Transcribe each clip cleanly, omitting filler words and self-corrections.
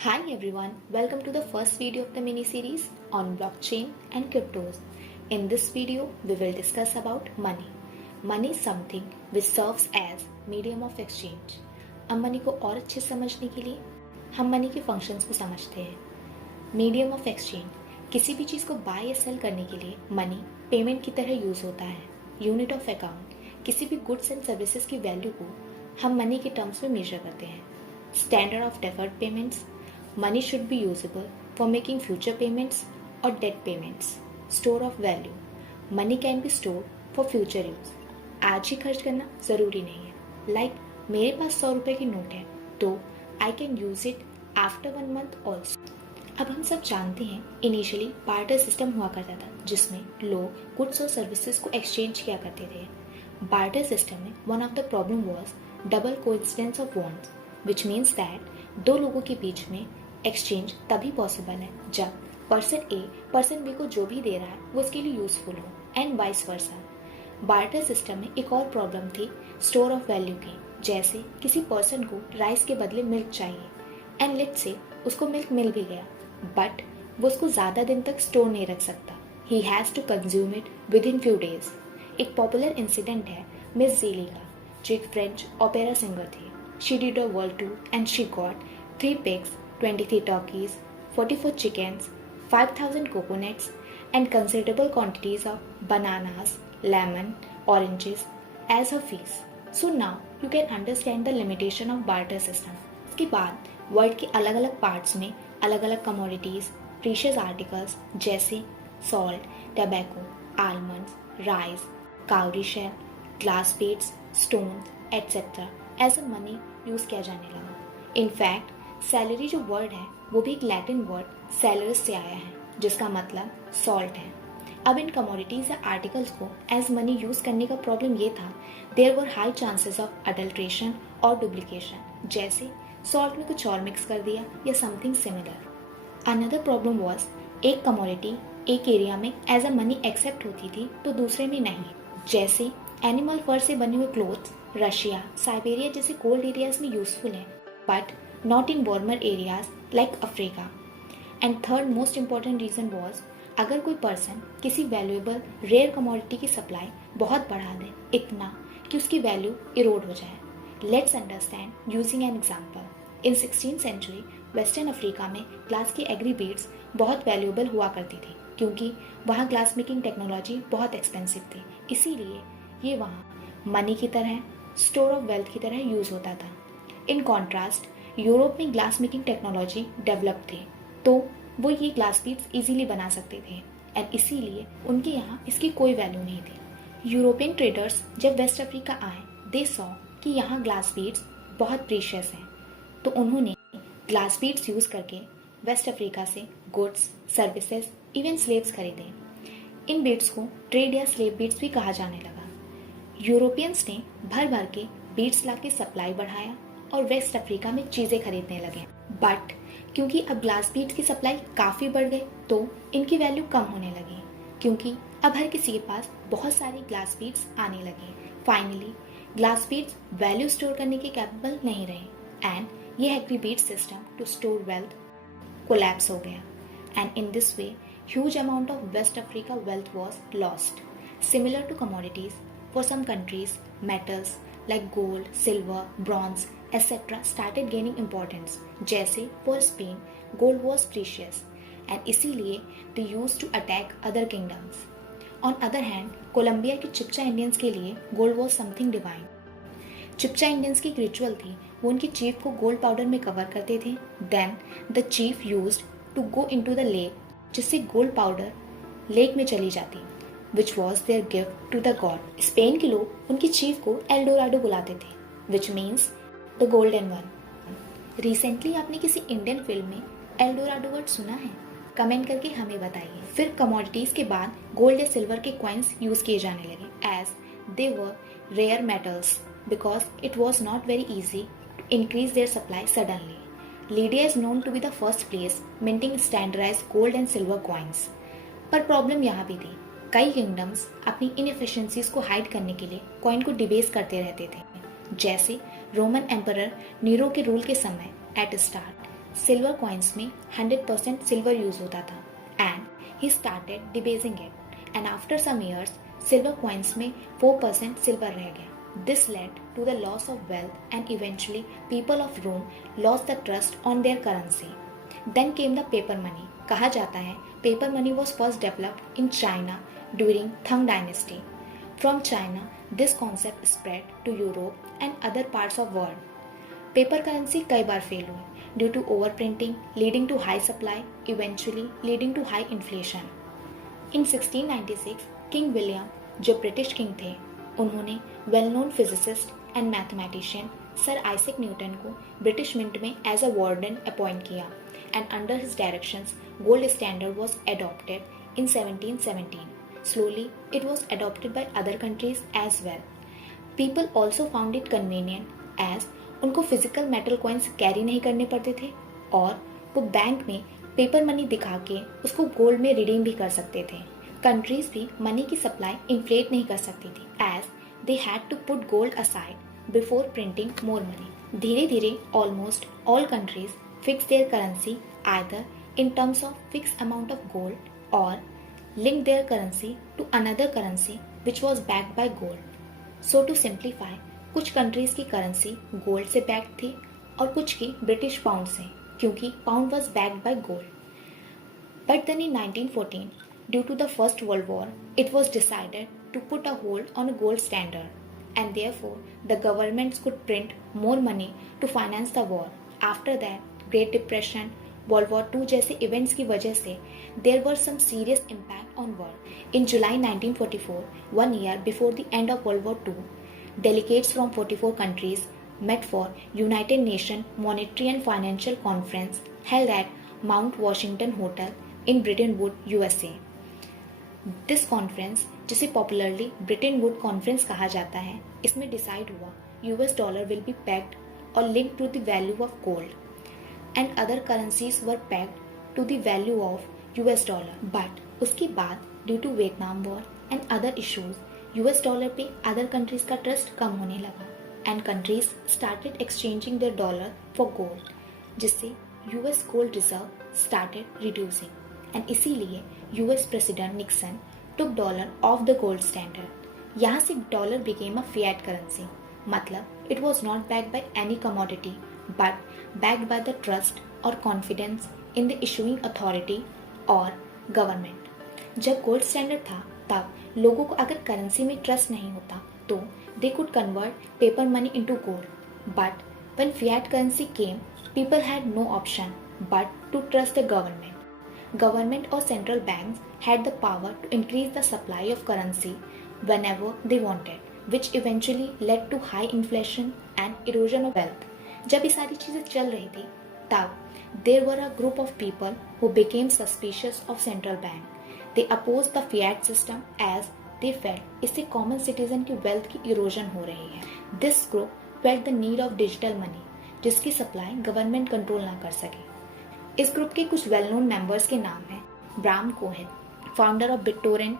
Hi everyone, welcome to the first video of the mini series on blockchain and cryptos. In this video, we will discuss about money. Money is something which serves as medium of exchange. अब money को और अच्छे से समझने के लिए हम money के फंक्शंस को समझते हैं. मीडियम ऑफ एक्सचेंज किसी भी चीज़ को बाय या सेल करने के लिए मनी पेमेंट की तरह यूज़ होता है. यूनिट ऑफ अकाउंट किसी भी गुड्स एंड सर्विसेज की वैल्यू को हम मनी के टर्म्स में मेजर करते हैं. Standard of deferred payments money should be usable for making future payments or debt payments. Store of value money can be stored for future use. आज ही खर्च करना ज़रूरी नहीं है. Like मेरे पास 100 रुपये की नोट है तो I can use it after 1 month also. अब हम सब जानते हैं इनिशियली बार्टर सिस्टम हुआ करता था जिसमें लोग गुड्स और सर्विसेज को एक्सचेंज किया करते थे. बार्टर सिस्टम में one of the problem was double coincidence of wants which means that दो लोगों के बीच में एक्सचेंज तभी पॉसिबल है जब पर्सन ए पर्सन बी को जो भी दे रहा है वो उसके लिए यूजफुल हो and vice versa. Barter system में एक और प्रॉब्लम थी स्टोर ऑफ वैल्यू की. जैसे किसी पर्सन को राइस के बदले मिल्क चाहिए एंड लेट्स से उसको मिल्क मिल भी गया बट वो उसको ज़्यादा दिन तक स्टोर नहीं रख सकता. He has to consume it within few days. एक पॉपुलर इंसिडेंट है मिस जेली का जो एक फ्रेंच ओपेरा सिंगर थी. She did a world tour and she got 3 pigs, 23 turkeys, 44 chickens, 5,000 coconuts, and considerable quantities of bananas, lemon, oranges as her fees. So now you can understand the limitation of barter system. इसके बाद world के अलग अलग parts में अलग अलग commodities precious articles जैसे salt, tobacco, almonds, rice, cowrie shell, glass beads, stone etcetera as a money use किया जाने लगा. इनफैक्ट सैलरी जो वर्ड है वो भी एक लैटिन वर्ड सैलरस से आया है जिसका मतलब सॉल्ट है. अब इन कमोडिटीज या आर्टिकल्स को एज मनी यूज करने का प्रॉब्लम ये था there were high chances of adulteration और डुप्लीकेशन. जैसे सॉल्ट में कुछ और मिक्स कर दिया या something similar. Another problem was एक कमोडिटी एक एरिया में एज अ मनी एक्सेप्ट होती थी तो दूसरे में नहीं. जैसे एनिमल फर से बने हुए क्लोथ्स रशिया साइबेरिया जैसे कोल्ड एरियाज में यूजफुल हैं but not in warmer areas like Africa. And third most important reason was अगर कोई पर्सन किसी वैल्यूएबल रेयर कमोडिटी की सप्लाई बहुत बढ़ा दे इतना कि उसकी वैल्यू इरोड हो जाए. Let's understand using an example. In 16th century western Africa में ग्लास की एग्री बीड्स बहुत वैल्यूएबल हुआ करती थी क्योंकि वहाँ ग्लास मेकिंग टेक्नोलॉजी बहुत एक्सपेंसिव थी. इसीलिए ये वहाँ मनी की तरह स्टोर ऑफ वेल्थ की तरह यूज होता था. इन कॉन्ट्रास्ट यूरोप में ग्लास मेकिंग टेक्नोलॉजी डेवलप थी तो वो ये ग्लास बीड्स इजीली बना सकते थे एंड इसीलिए उनके यहाँ इसकी कोई वैल्यू नहीं थी. यूरोपियन ट्रेडर्स जब वेस्ट अफ्रीका आए दे सॉ कि यहाँ ग्लास बीड्स बहुत प्रीशियस हैं तो उन्होंने ग्लास बीड्स यूज़ करके वेस्ट अफ्रीका से गुड्स सर्विसेज इवन स्लेव्स खरीदे. इन बीड्स को ट्रेड या स्लेव बीड्स भी कहा जाने लगा. यूरोपियंस ने भर भर के बीड्स ला के सप्लाई बढ़ाया और वेस्ट अफ्रीका में चीज़ें खरीदने लगे. बट क्योंकि अब ग्लास बीड्स की सप्लाई काफ़ी बढ़ गई तो इनकी वैल्यू कम होने लगी क्योंकि अब हर किसी के पास बहुत सारी ग्लास बीड्स आने लगे. Finally glass beads value store करने के कैपेबल नहीं रहे एंड ये aggrey bead system to store wealth collapse हो गया. And in this way huge amount of west Africa wealth was lost. Similar to commodities for some countries metals like gold, silver, bronze, etc. started gaining importance. जैसे for Spain, gold was precious and इसीलिए they used to attack other kingdoms. On other hand, Colombia के Chibcha Indians के लिए gold was something divine. Chibcha Indians की एक ritual थी वो उनकी चीफ को गोल्ड पाउडर में कवर करते थे. Then the chief used to go into the lake जिससे गोल्ड पाउडर लेक में चली जाती which was their gift to the god. Spain के लोग उनकी चीफ को एल डोराडो बुलाते थे which means the golden one. Recently आपने किसी इंडियन फिल्म में एल डोराडो वर्ड सुना है? कमेंट करके हमें बताइए. फिर कमोडिटीज के बाद गोल्ड या सिल्वर के कॉइन्स यूज किए जाने लगे as they were rare metals because it was not very easy to increase their supply suddenly. Lydia is known to be the first place minting standardise gold and silver coins. पर problem यहाँ भी थी. कई kingdoms अपनी inefficiencies को hide करने के लिए कॉइन को डिबेस करते रहते थे. जैसे रोमन एम्परर नीरो के रूल के समय एट स्टार्ट सिल्वर कॉइन्स में 100% सिल्वर यूज होता था and he started debasing it and after some years silver coins में 4% सिल्वर रह गया. This led to the loss of wealth and eventually people of Rome lost the trust on their currency. Then came the paper money. कहा जाता है paper money was first developed in China during Tang dynasty. From China this concept spread to Europe and other parts of world. Paper currency कई बार fail हुई due to over printing leading to high supply eventually leading to high inflation. In 1696 king William जो British king थे उन्होंने well known physicist and mathematician sir Isaac Newton को British mint में as a warden appoint किया and under his directions gold standard was adopted in 1717. Slowly it was adopted by other countries as well. People also found it convenient as उनको physical metal coins carry नहीं करने पड़ते थे और वो bank में paper money दिखा के उसको गोल्ड में रिडीम भी कर सकते थे. कंट्रीज भी मनी की सप्लाई इन्फ्लेट नहीं कर सकती थी as they had to put gold aside before printing more money. धीरे धीरे almost all countries fix their currency either in terms of fixed amount of gold or link their currency to another currency which was backed by gold. So to simplify, कुछ countries की currency gold से backed थी और कुछ की British pound से क्योंकि pound was backed by gold. But then in 1914, due to the First World War, it was decided to put a hold on a gold standard and therefore the governments could print more money to finance the war. After that, Great Depression, World War II जैसे events की वजह से there were some serious impact on war. In July 1944, 1 year before the end of World War II, delegates from 44 countries met for United Nations Monetary and Financial Conference held at Mount Washington Hotel in Bretton Woods, USA. This conference, जिसे popularly Britain would conference कहा जाता है, इसमें decide हुआ US dollar will be pegged और linked to the value of gold. And other currencies were pegged to the value of US dollar. But उसके बाद due to Vietnam War and other issues, US dollar पे other countries का trust कम होने लगा and countries started exchanging their dollar for gold, जिससे US gold reserve started reducing. And इसीलिए US President Nixon took dollar off the gold standard. यहाँ से dollar became a fiat currency. मतलब it was not backed by any commodity but backed by the trust or confidence in the issuing authority or government. जब gold standard था तब लोगों को अगर currency में ट्रस्ट नहीं होता तो they could convert paper money into gold. But when fiat currency came people had no option but to trust the government. Government or central banks had the power to increase the supply of currency whenever they wanted, which eventually led to high inflation and erosion of wealth. जब ये सारी चीज़ें चल रही थी तब there were a group of people who became suspicious of central bank. They opposed the fiat system as they felt इससे common citizen की wealth की erosion हो रही है. This group felt the need of digital money जिसकी supply government control ना कर सके. इस ग्रुप के कुछ वेल नोन मेंबर्स के नाम हैं Bram Cohen, founder of BitTorrent,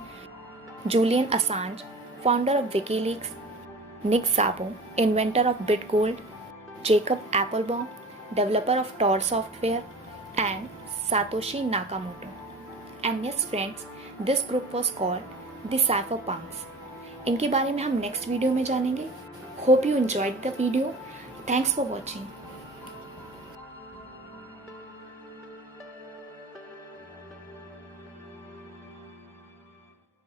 Julian Assange, founder of WikiLeaks, Nick Szabo, inventor of bit gold, Jacob Applebaum, developer of Tor software, and Satoshi Nakamoto. And yes friends, this group was called the cypherpunks. इनके बारे में हम next video में जानेंगे. Hope you enjoyed the video. Thanks for watching.